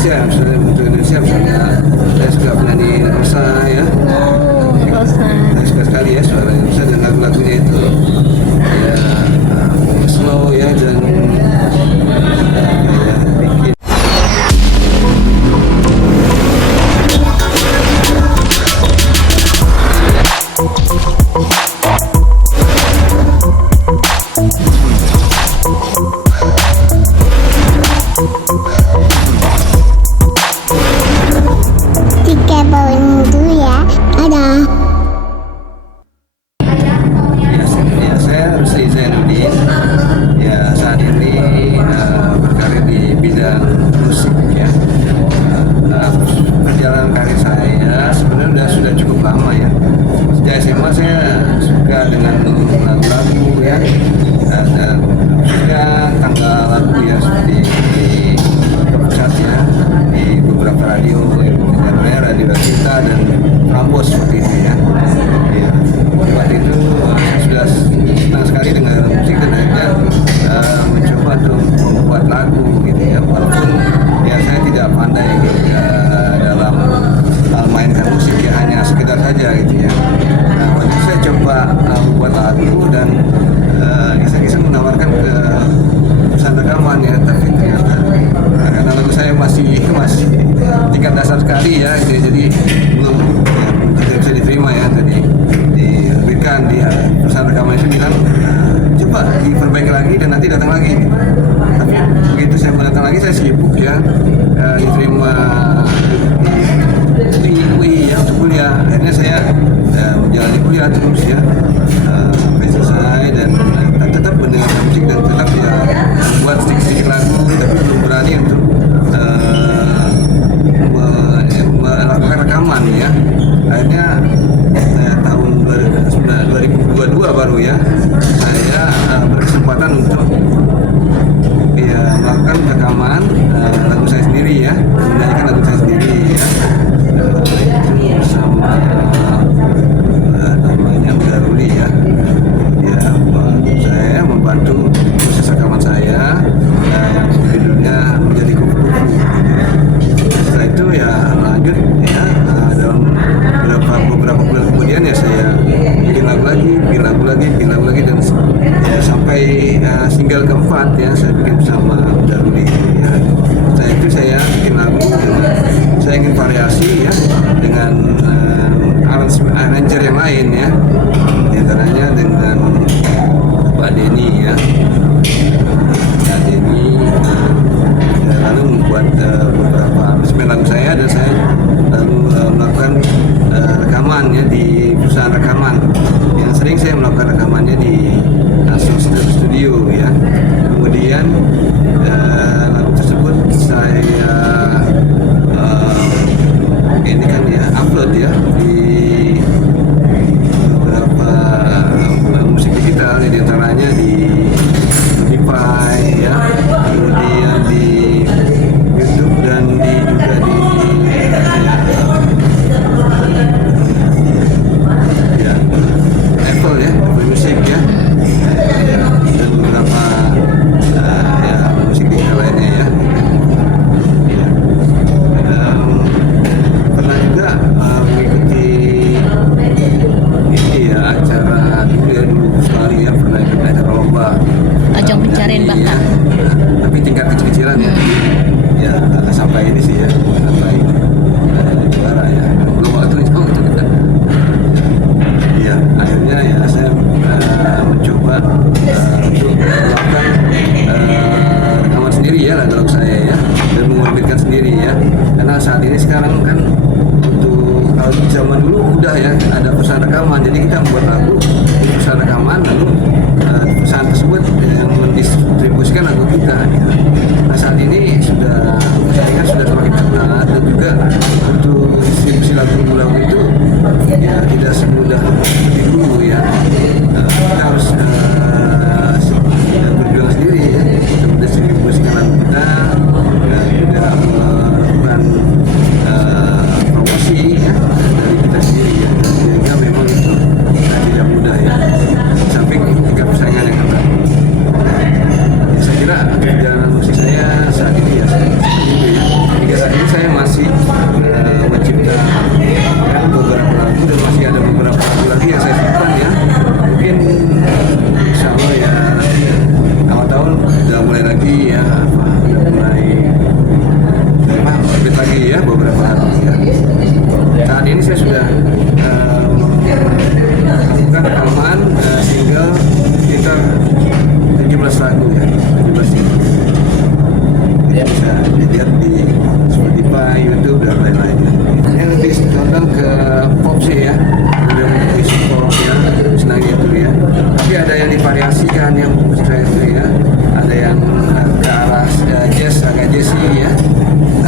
Indonesia, misalnya untuk Indonesia misalnya saya suka penyanyi Rosa ya. Rosa. Saya suka sekali ya suara Indonesia dan lagu-lagunya itu ya slow ya dan ya, bikin Tiga bawang dulu ya. Ada. ya saya Rusli Zainuddin ya saat ini berkarir di bidang musik ya. Perjalanan karir saya sebenarnya sudah cukup lama ya. Sejak SMA saya suka dengan lagu-lagu ya, dan suka tanggal lagu ya seperti di Pusat ya, di beberapa radio radio kita dan Prambos seperti itu ya. Ya, waktu itu saya sudah senang sekali dengan musik dan akhirnya mencoba untuk membuat lagu gitu ya, walaupun ya saya tidak pandai dalam hal mainkan musik ya, hanya sekedar saja gitu ya. Nah, waktu itu saya coba membuat lagu dan kisah-kisah menawarkan ke perusahaan rekaman ya, tapi ternyata karena lagu saya masih tingkat dasar sekali ya, gitu, jadi belum tidak bisa diterima ya, jadi diberikan di perusahaan rekaman itu bilang coba diperbaiki lagi dan nanti datang lagi gitu. Tapi begitu saya datang lagi saya sibuk ya, diterima di UI ya untuk kuliah. Akhirnya saya menjalani kuliah terus ya sampai selesai dan tetap mendengarkan musik dan tetap ya membuat sedikit lagu, tapi belum berani untuk melakukan rekaman ya. Akhirnya tahun 2022 baru ya saya berkesempatan untuk ya melakukan rekaman lagu saya sendiri ya, menyanyikan lagu saya sendiri ya, itu bersama namanya Udaruli ya. Ya, saya membantu proses rekaman saya yang judulnya Menjadi Kupu-Kupu. Setelah itu ya lanjut ya, dalam beberapa bulan kemudian ya saya bikin lagu lagi dan ya sampai single keempat ya saya bikin bersama Daruli ya. Setelah itu saya bikin lagu dengan saya ingin variasi ya dengan arranger yang lain ya, di antaranya dengan Pak Denny ya. Pak Denny lalu membuat beberapa aransemen lagu saya dan saya lalu melakukan rekaman ya di perusahaan rekaman. Yang sering saya melakukan rekamannya di Astro Studio ya. Kemudian lagu tersebut saya ini kan ya upload ya di beberapa musik digital ya, di antaranya di Spotify ya, kemudian di YouTube dan juga di Apple ya, Apple Music ya, dan beberapa ya musik digital lainnya ya. Pernah juga mengikuti ini ya acara dulu sekali ya, pernah ikut acara lomba Ajang pencarian bakat. tapi tingkat kecil-kecilan ya, ya nggak sampai ini sih ya, nggak sampai juara ya, belum waktu itu kan. Ya akhirnya ya saya mencoba untuk melakukan rekaman sendiri ya lagu saya ya, dan mengorbitkan sendiri ya, karena saat ini sekarang kan untuk kalau zaman dulu udah ya ada perusahaan rekaman, jadi kita membuat lagu di perusahaan rekaman lalu perusahaan tersebut yang mendistribusikan lagu kita ya. Nah saat ini sudah persaingan sudah semakin ketat dan juga untuk distribusi lagu-lagu itu ya tidak semudah seperti dulu ya. Kita harus berjuang sendiri ya untuk mendistribusikan lagu kita dan juga melakukan promosi ya dari kita sendiri ya, sehingga memang itu tidak lihat di Spotify, YouTube dan lain-lainnya. Yang lebih condong ke pop sih ya, udah musik pop ya, senang gitu ya. Tapi ada yang divariasikan yang musik saya itu ya, ada yang ke arah jazz, agak jazzy ya,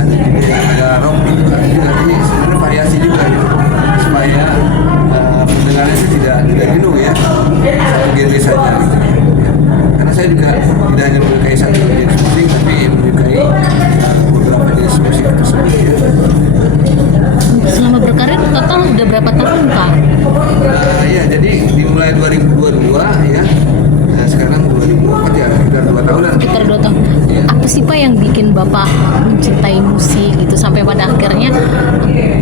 ada juga yang agak rock gitu. Jadi sebenarnya variasi juga gitu, supaya pendengarnya itu tidak jenuh ya, satu genre saja gitu. Ya. Karena saya juga tidak hanya menyukai satu jenis musik, tapi menyukai beberapa jenis musik tersebut ya. Selama berkarir total udah berapa tahun Pak? Ya, jadi dimulai 2022 ya. Nah, sekarang 2024 ya, sekitar 2 tahunan. Sekitar 2 tahun. Iya. Apa sih Pak yang bikin Bapak mencintai musik gitu sampai pada akhirnya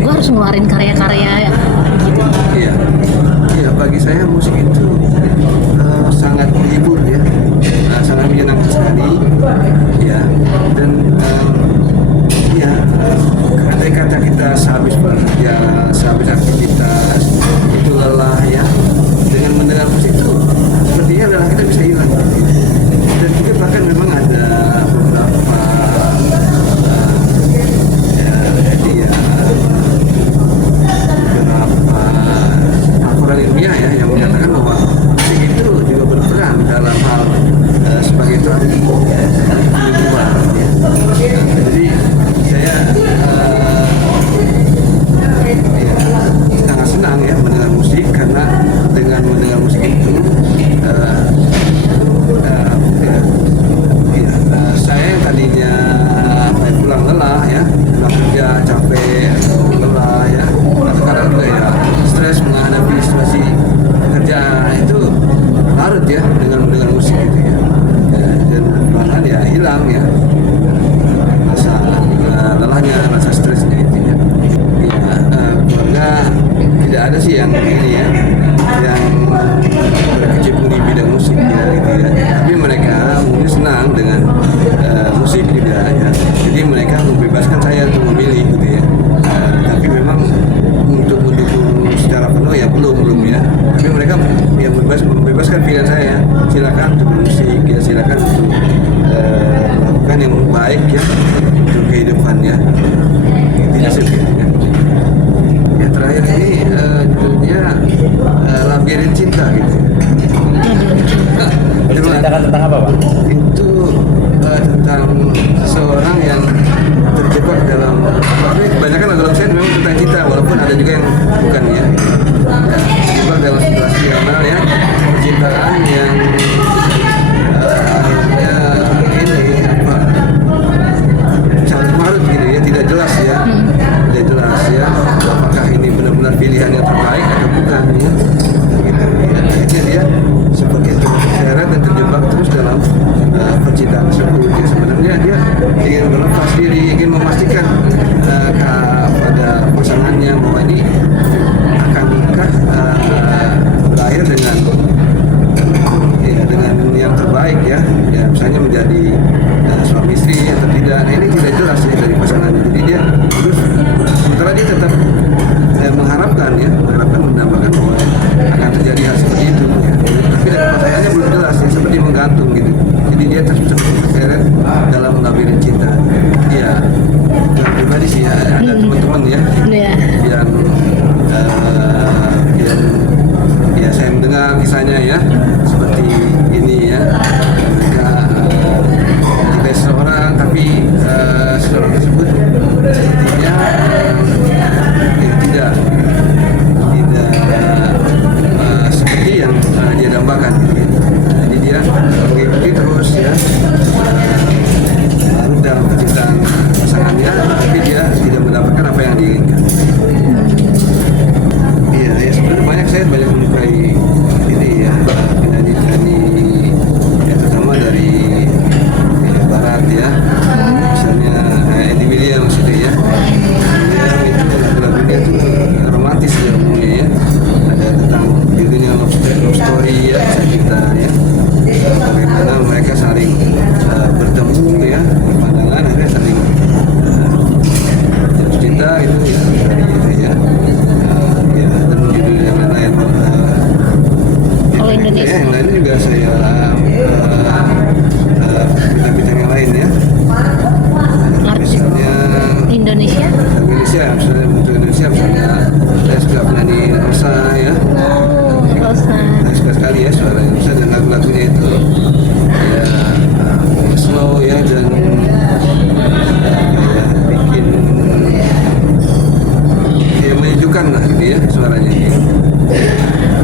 gue harus ngeluarin karya-karya gitu? Iya, iya, bagi saya musik itu sangat menghibur ya, sangat menyenangkan sekali, ya. Dan ya, andai kata kita sehabis bekerja, sehabis aktivitas itu lelah ya, dengan mendengar musik itu sepertinya lelah kita bisa hilang. Dan juga bahkan memang ada beberapa beberapa laporan ilmiah ya yang menyatakan bahwa musik itu juga berperan dalam hal sebagai terapi penyembuhan ya. Jadi saya sangat senang ya mendengar musik, karena dengan mendengar musik itu saya yang tadinya pulang lelah ya, pulang kerja capek atau lelah ya, atau kadang juga ya stres menghadapi situasi kerja itu larut ya dengan mendengar musik gitu ya, dan bahkan ya hilang ya rasa lelahnya, rasa stresnya itu ya. Keluarga tidak ada sih yang ini ya, yang berkecimpung di bidang musik ya gitu ya, tapi mereka mungkin senang dengan musik juga ya, jadi mereka membebaskan saya untuk memilih gitu ya. Tapi memang untuk mendukung secara penuh ya belum ya, tapi mereka yang membebaskan pilihan saya, silakan untuk bermusik ya, silakan untuk melakukan yang baik ya untuk kehidupannya, tidak sedih ya. Ya terakhir ini judulnya Labirin Cinta gitu. Menceritakan tentang apa Pak? Itu tentang seseorang yang terjebak dalam, tapi kebanyakan lagu saya memang tentang cinta, walaupun ada juga yang bukan ya, terjebak dalam situasi yang mana ya, percintaan yang akhirnya ini apa, carut marut gitu ya, tidak jelas ya, tidak jelas ya, apakah ini benar-benar pilihan yang terbaik atau bukan ya, gitu ya. Akhirnya dia seperti itu terseret dan terjebak terus dalam percintaan tersebut ya. Sebenarnya dia ingin melepas diri, ingin memastikan kepada pasangannya bahwa ini akan nikah berakhir dengan yang terbaik ya, misalnya menjadi suami istri atau tidak. Nah, ini tidak jelas ya dari pasangannya, jadi dia terus sementara dia tetap mengharapkan mendambakan bahwa akan terjadi hal seperti itu ya. Tapi dari pasangannya belum jelas ya, seperti menggantung gitu, jadi dia terseret dalam labirin cinta ya. Indonesia? Lagu Indonesia, misalnya untuk Indonesia misalnya saya suka penyanyi Rosa ya. Oh, Rosa. Saya suka sekali ya suara Indonesia dan lagu-lagunya itu ya slow ya dan ya, bikin ya menyejukkan lah gitu ya suaranya.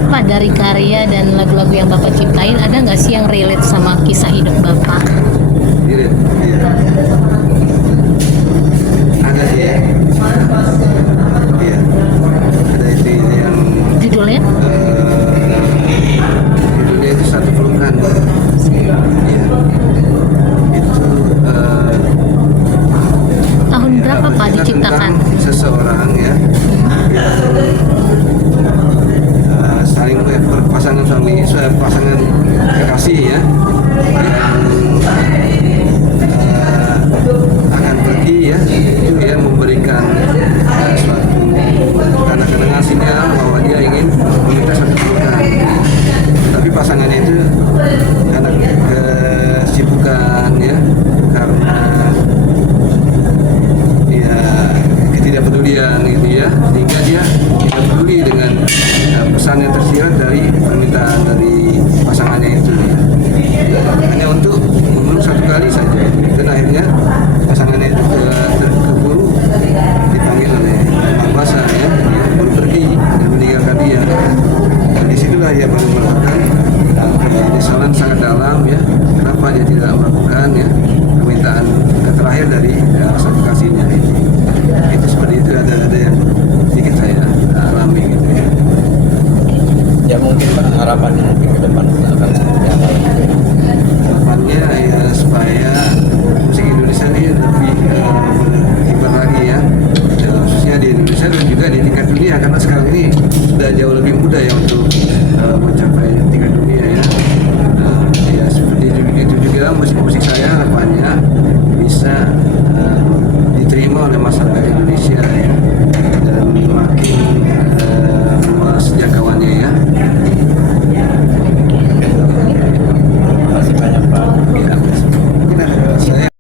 Pak, dari karya dan lagu-lagu yang Bapak ciptain, ada nggak sih yang relate sama kisah hidup Bapak? Iya, iya. Ada sih ya. Iya. Ada itu yang Judulnya? judulnya itu Satu Pelukan. Iya. Itu Tahun berapa Pak cerita diciptakan? tentang seseorang ya. Saling pasangan suami, pasangan kekasih ya, yang akan pergi ya, itu dia memberikan suatu tanda-tanda sinyal bahwa dia ingin meminta satu pelukan. Tapi pasangannya itu karena kesibukan ya, karena ya ketidakpedulian gitu ya, sehingga dia tidak peduli dengan pesan yang tersirat dari permintaan dari pasangannya itu ya. Hanya untuk memeluk satu kali saja, dan akhirnya pasangannya itu keburu dipanggil oleh Yang Kuasa ya, dia keburu pergi dan meninggalkan dia, dan disitulah dia baru melakukan penyesalan sangat dalam ya, kenapa dia tidak melakukan ya permintaan terakhir dari satu kasihnya itu seperti itu. Ada yang sedikit saya alami gitu ya. Ya mungkin Pak harapannya